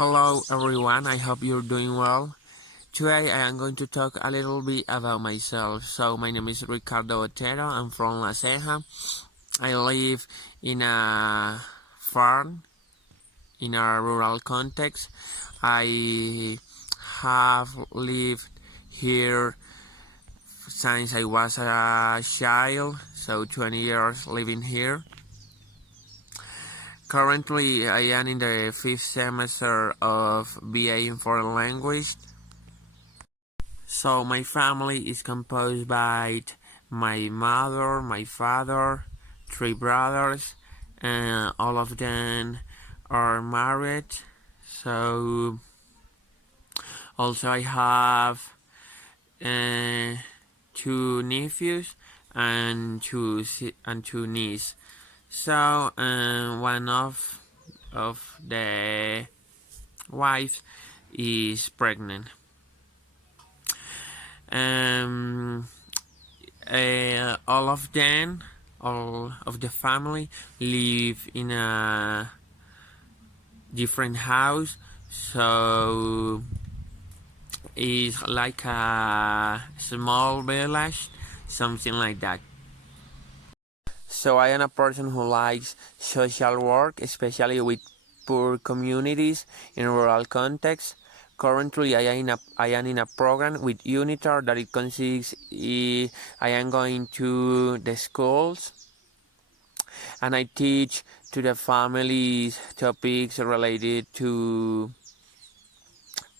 Hello everyone, I hope you're doing well. Today I am going to talk a little bit about myself. So my name is Ricardo Otero, I'm from La Ceja. I live in a farm, in a rural context. I have lived here since I was a child, so 20 years living here. Currently, I am in the 5th semester of BA in Foreign Language. So my family is composed by my mother, my father, 3 brothers, and all of them are married. So also I have 2 nephews and two nieces. So one of the wives is pregnant. All of them, all of the family live in a different house, so it's like a small village, something like that. So I am a person who likes social work, especially with poor communities in rural contexts. Currently, I am in a program with Unitar that it consists I am going to the schools and I teach to the families topics related to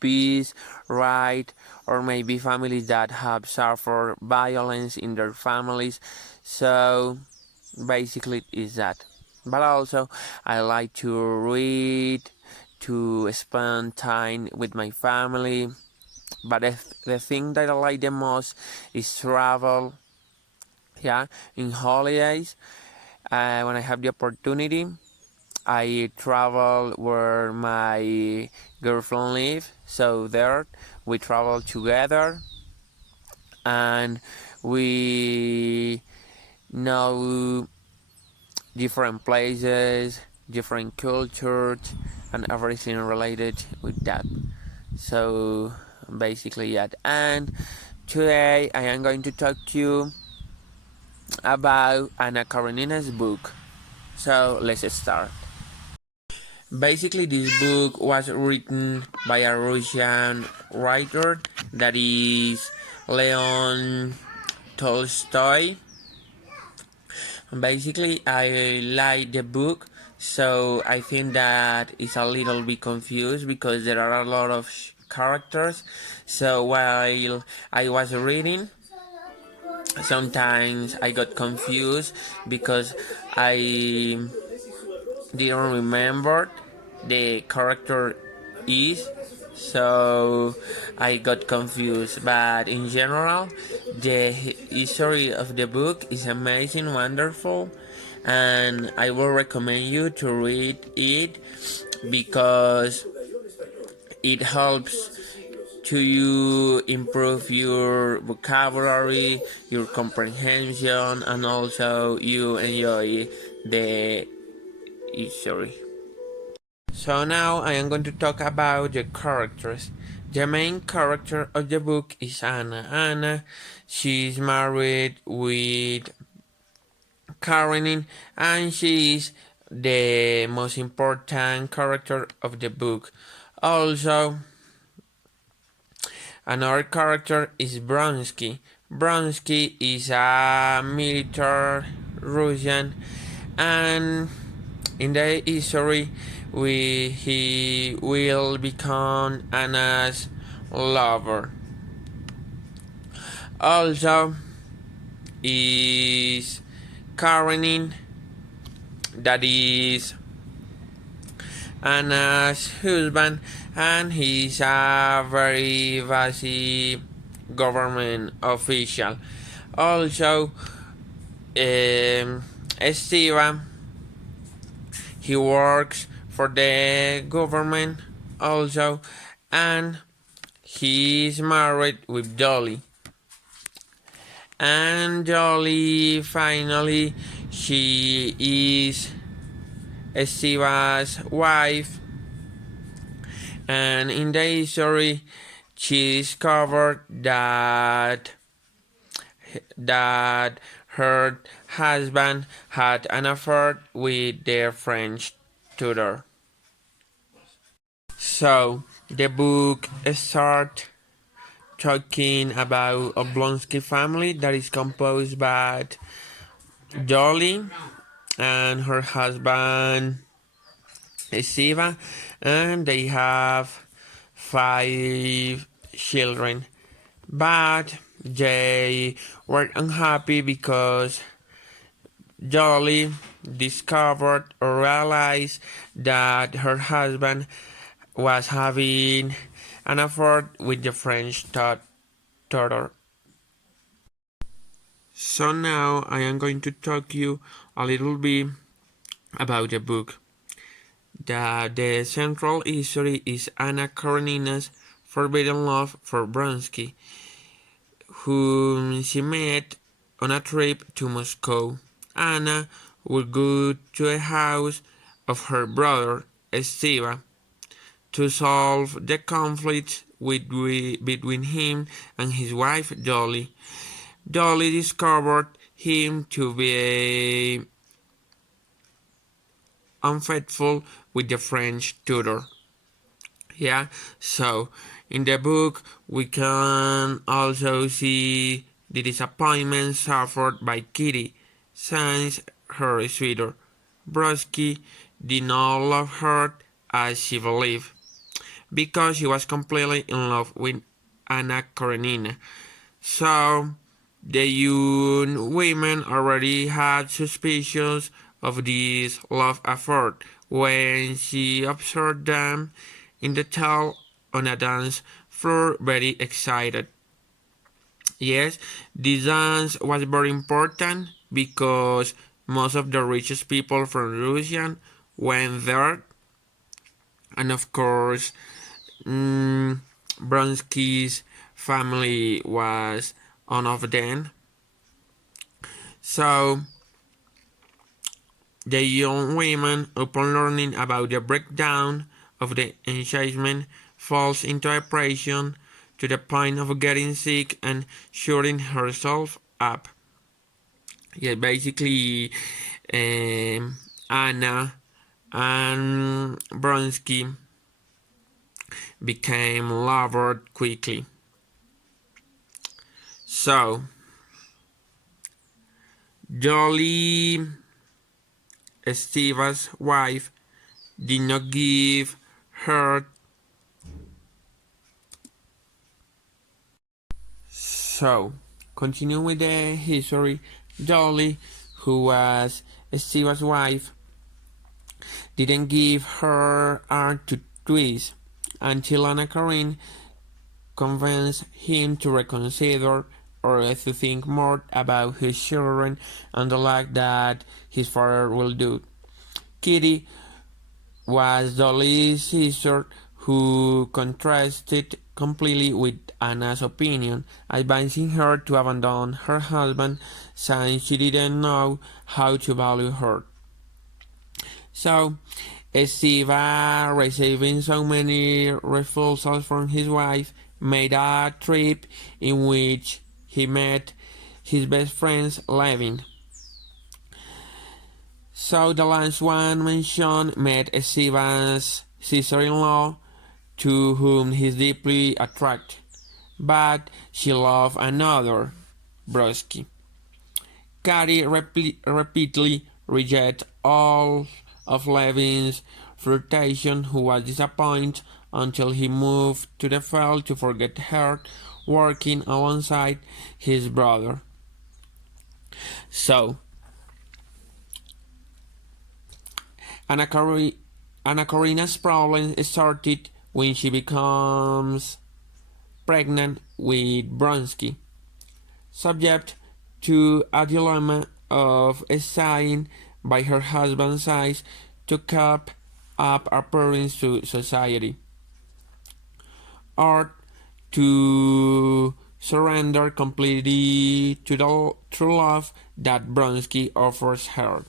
peace, right, or maybe families that have suffered violence in their families. So basically is that. But also I like to read, to spend time with my family. But the thing that I like the most is travel. Yeah, in holidays, when I have the opportunity, I travel where my girlfriend lives. So there we travel together, and we know different places, different cultures, and everything related with that. So basically that. And today I am going to talk to you about Anna Karenina's book. So let's start. Basically, this book was written by a Russian writer that is Leon Tolstoy. Basically, I like the book, so I think that it's a little bit confused because there are a lot of characters. So while I was reading, sometimes I got confused because I didn't remember the character is, so I got confused. But in general, the history of the book is amazing, wonderful, and I will recommend you to read it because it helps to you improve your vocabulary, your comprehension, and also you enjoy the history. So now I am going to talk about the characters. The main character of the book is Anna. Anna, she's married with Karenina, and she is the most important character of the book. Also, another character is Bronsky. Bronsky is a military Russian, and in the history he will become Anna's lover. Also is Karenin, that is Anna's husband, and he's a very busy government official. Also, Esteban, he works for the government also, and he is married with Dolly. And Dolly, finally, she is Esteban's wife, And in the history, she discovered that her husband had an affair with their French tutor. So the book starts talking about a Oblonsky family that is composed by Dolly and her husband Siva, and they have 5 children. But they were unhappy because Dolly discovered or realized that her husband was having an affair with the French tutor. So now I am going to talk you a little bit about the book. The central history is Anna Karenina's forbidden love for Bronsky, whom she met on a trip to Moscow. Anna would go to a house of her brother, Steva, to solve the conflict between him and his wife, Dolly. Dolly discovered him to be unfaithful with the French tutor. Yeah, so in the book we can also see the disappointment suffered by Kitty since her sweeter Brodsky did not love her as she believed, because she was completely in love with Anna Karenina. So the young women already had suspicions of this love affair when she observed them in the town on a dance floor, very excited. Yes, this dance was very important because most of the richest people from Russia went there, and of course, Bronsky's family was one of them. So the young woman, upon learning about the breakdown of the engagement, falls into depression to the point of getting sick and shooting herself up. Yeah, basically, Anna and Bronsky became lovers quickly. So, Dolly, Steva's wife, did not give her. So, continuing with the history, Dolly, who was Steva's wife, didn't give her heart to twist until Anna Karin convinced him to reconsider or to think more about his children and the like that his father will do. Kitty was Dolly's sister, who contrasted completely with Anna's opinion, advising her to abandon her husband since she didn't know how to value her. So, Steve, receiving so many refusals from his wife, made a trip in which he met his best friends Levin. So the last one mentioned met Steve's sister-in-law, to whom he is deeply attracted, but she loved another, Brodsky. Cady repeatedly rejected all of Levin's flirtation, who was disappointed until he moved to the field to forget her, working alongside his brother. So, Anna Karina's problem started when she becomes pregnant with Bronsky, subject to a dilemma of staying by her husband's side to keep up appearance to society, or to surrender completely to the true love that Bronsky offers her.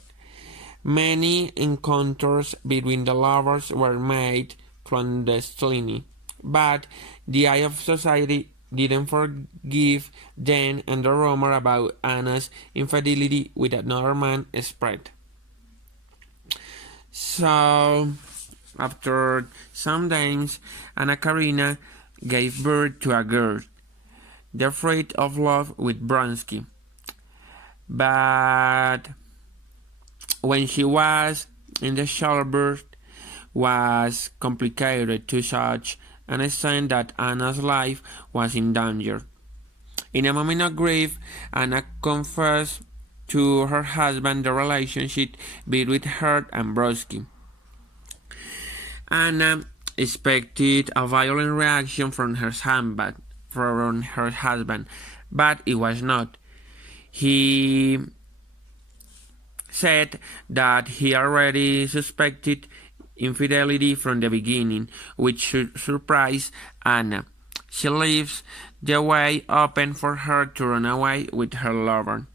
Many encounters between the lovers were made clandestinely. But the eye of society didn't forgive Dan, and the rumor about Anna's infidelity with another man spread. So, after some days, Anna Karenina gave birth to a girl, the fruit of love with Bronsky. But when she was in the childbirth, was complicated to such an extent that Anna's life was in danger. In a moment of grief, Anna confessed to her husband the relationship between her and Brodsky. Anna expected a violent reaction from her husband, but it was not. He said that he already suspected infidelity from the beginning, which surprised Anna. She leaves the way open for her to run away with her lover.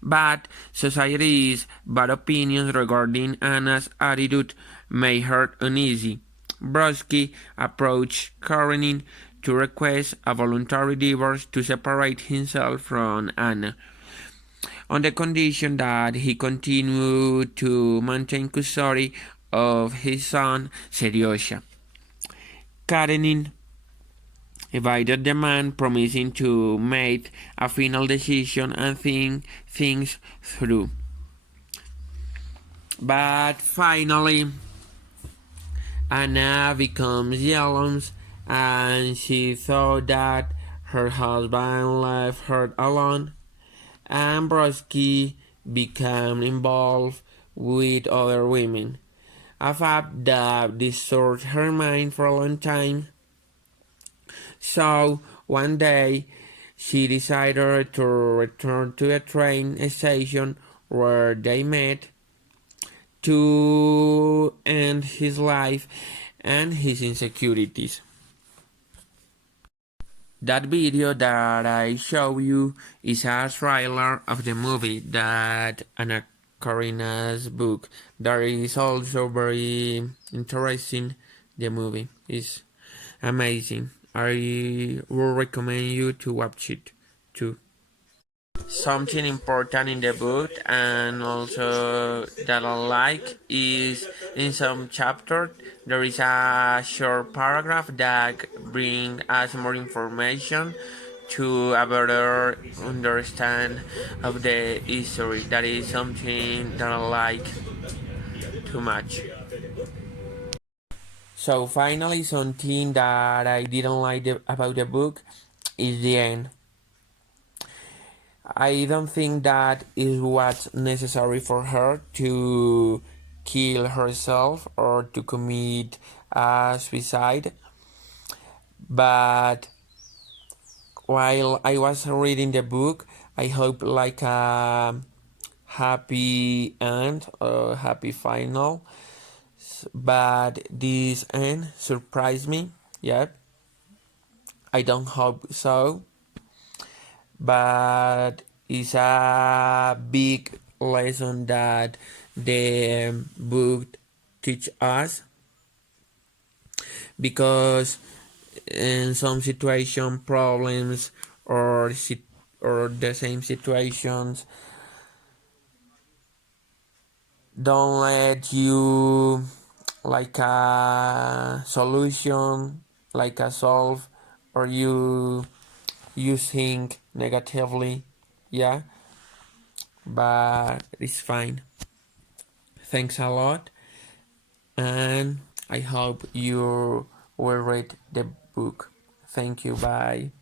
But society's bad opinions regarding Anna's attitude made her uneasy. Brodsky approached Karenina to request a voluntary divorce to separate himself from Anna, on the condition that he continued to maintain custody of his son Seryosha. Karenina evaded the man, promising to make a final decision and think things through. But finally, Anna becomes jealous, and she thought that her husband left her alone, and Brodsky became involved with other women, a fact that disturbed her mind for a long time. So one day she decided to return to the train station where they met to end his life and his insecurities. That video that I show you is a trailer of the movie that Anna Karenina's book. That is also very interesting. The movie is amazing. I would recommend you to watch it too. Something important in the book and also that I like is in some chapter there is a short paragraph that brings us more information to a better understand of the history. That is something that I like too much. So finally, something that I didn't like about the book is the end. I don't think that is what's necessary for her to kill herself or to commit suicide. But while I was reading the book, I hope like a happy end or happy final. But this end surprised me. Yeah, I don't hope so. But it's a big lesson that the book teach us, because in some situation problems or the same situations don't let you like a solution, like a solve, or you think negatively. Yeah, but it's fine. Thanks a lot, and I hope you will read the book. Thank you. Bye.